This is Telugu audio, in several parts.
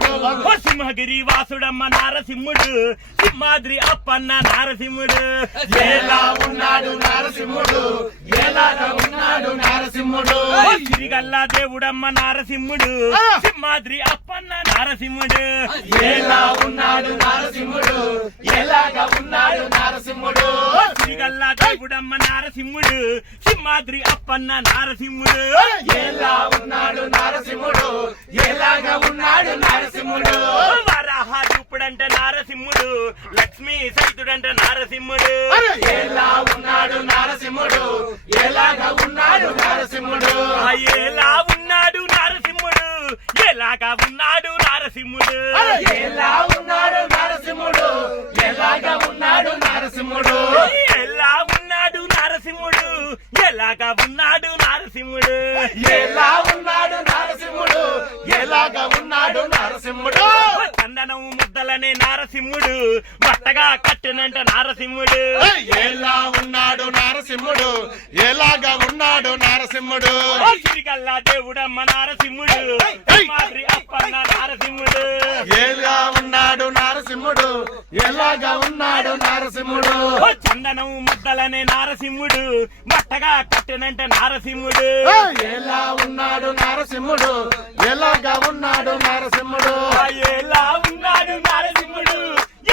నారసింహుడు సింహగిరి వాసుడమ్మ నారసింహుడు సింహాద్రి అప్పన్న నారసింహుడు ఎలా ఉన్నాడు నారసింహుడు ఎలాగా ఉన్నాడు నారసింహుడు సిరిగల్లా దేవుడమ్మ నారసింహుడు సింహాద్రి అప్పన్న నారసింహుడు ఎలా ఉన్నాడు నారసింహుడు ఎలాగా ఉన్నాడు నారసింహుడు సిరిగల్లా దేవుడమ్మ నారసింహుడు సింహాద్రి అప్పన్న నారసింహుడు ఎలా ఉన్నాడు నారసింహుడు ఎలాగా ఉన్నాడు నారసింహుడు వరాహ రూపుడంటే నారసింహుడు లక్ష్మీ సైతుడంటే నారసింహుడు ఎలా ఉన్నాడు నారసింహుడు ఎలాగా ఉన్నాడు నారసింహుడు ఎలా ఉన్నాడు నారసింహుడు ఎలాగా ఉన్నాడు నారసింహుడు ఎలా ఉన్నాడు నారసింహుడు ఎలాగా ఉన్నాడు నారసింహుడు ఎలా ఉన్నాడు నారసింహుడు ఎలాగా ఉన్నాడు నారసింహుడు ఎలా ఉన్నాడు నారసింహుడు ఎలాగా ఉన్నాడు నారసింహుడు చందనం ముద్దలనే నారసింహుడు బట్టగా కట్టినంట నారసింహుడు ఎలా ఉన్నాడు నారసింహుడు ఎలాగా ఉన్నాడు నారసింహుడు సిరిగల్లా దేవుడమ్మ నారసింహుడు సింహాద్రి అప్పన్న నారసింహుడు ఎలా ఉన్నాడు నారసింహుడు ఎలాగా ఉన్నాడు నారసింహుడు చందనం ముద్దలనే నారసింహుడు బట్టగా కట్టినంట నారసింహుడు ఎలా ఉన్నాడు నారసింహుడు ఎలాగా ఉన్నాడు నారసింహుడు ఎలా ఉన్నాడు నారసింహుడు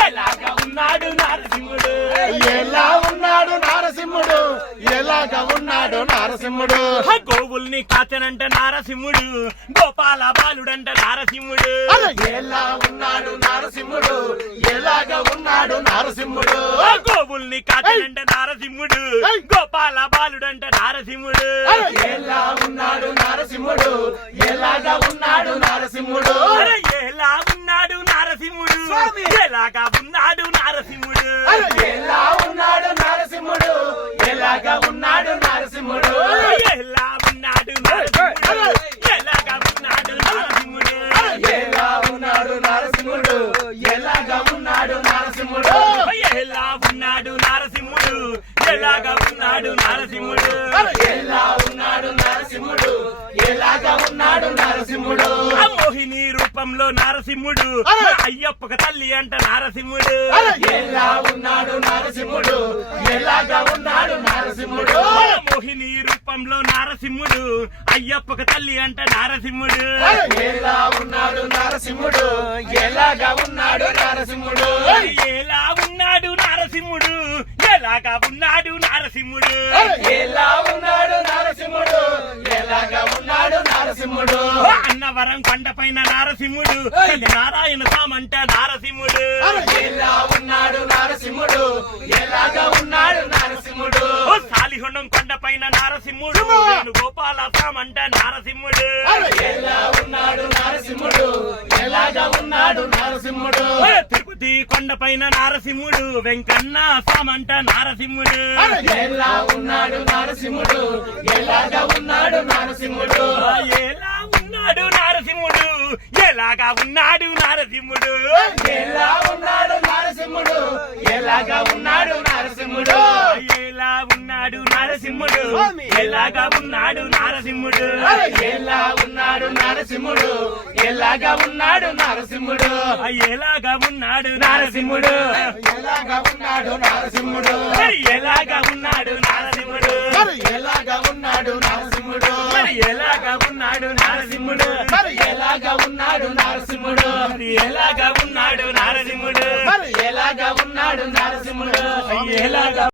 ఎలాగా ఉన్నాడు నారసింహుడు ఎలా ఉన్నాడు నారసింహుడు ఎలాగా ఉన్నాడు నారసింహుడు గోవుల్ని కాచనంట నారసింహుడు గోపాల బాలుడంట నారసింహుడు ఎలా ఉన్నాడు నారసింహుడు ఎలాగా ఉన్నాడు నారసింహుడు గోవుల్ని కాచనంట నారసింహుడు గోపాల బాలుడంట నారసింహుడు ఎలా ఉన్నాడు నారసింహుడు ఎలాగా ఉన్నాడు నారసింహుడు ఎలా ఉన్నాడు నారసింహుడు ఎలాగా ఉన్నాడు నారసింహుడు ఎలా ఉన్నాడు నారసింహుడు ఎలాగా ఉన్నాడు నారసింహుడు ఎలా ఉన్నాడు నారసింహుడు ఎలాగా ఉన్నాడు నారసింహుడు ఎలా ఉన్నాడు నారసింహుడు ఎలాగా ఉన్నాడు నారసింహుడు ఎలా ఉన్నాడు నారసింహుడు ఎలాగా ఉన్నాడు నారసింహుడు ఎలా ఉన్నాడు నారసింహుడు ఎలాగా ఉన్నాడు నారసింహుడు మోహిని రూపంలో నారసింహుడు అయ్యప్పక తల్లి అంట నారసింహుడు ఎలా ఉన్నాడు నారసింహుడు ఎలాగా ఉన్నాడు నారసింహుడు మోహిని రూపంలో నారసింహుడు అయ్యప్పక తల్లి అంట నారసింహుడు ఎలా ఉన్నాడు నారసింహుడు ఎలాగా ఉన్నాడు నారసింహుడు ఎలా ఉన్నాడు నారసింహుడు ఎలాగా ఉన్నాడు నారసింహుడు ఎలా ఉన్నాడు నారసింహుడు ఎలాగా ఉన్నాడు నారసింహుడు అన్నవరం కొండపైన నారసింహుడు నారాయణ సామంట నారసింహుడు ఎలా ఉన్నాడు నారసింహుడు ఎలాగా ఉన్నాడు నారసింహుడు సాలిహొండం కొండపైన నారసింహుడు గోపాల సామంట నారసింహుడు ఎలా ఉన్నాడు నారసింహుడు ఎలాగా ఉన్నాడు నారసింహుడు తిరుపతి కొండపైన నారసింహుడు వెంకన్న సామంట నారసింహుడు ఎలా ఉన్నాడు నారసింహుడు ఎలాగా ఉన్నాడు నారసింహుడు ఎలా ఉన్నాడు నారసింహుడు ఎలాగా ఉన్నాడు నారసింహుడు ఎలా ఉన్నాడు నారసింహుడు ఎలాగా ఉన్నాడు నారసింహుడు ఎలా ఉన్నాడు నారసింహుడు ఎలాగా ఉన్నాడు నారసింహుడు ఎలా ఉన్నాడు నారసింహుడు ఎలాగా ఉన్నాడు నారసింహుడు ఎలాగా ఉన్నాడు నారసింహుడు ఎలాగా ఉన్నాడు నారసింహుడు ఎలాగా ఉన్నాడు నారసింహుడు ఎలాగా ఉన్నాడు నారసింహుడు ఎలాగా ఉన్నాడు నారసింహుడు ఎలాగా ఉన్నాడు నారసింహుడు ఎలాగా ఉన్నాడు నారసింహుడు ఎలాగా ఉన్నాడు నారసింహుడు ఎలాగా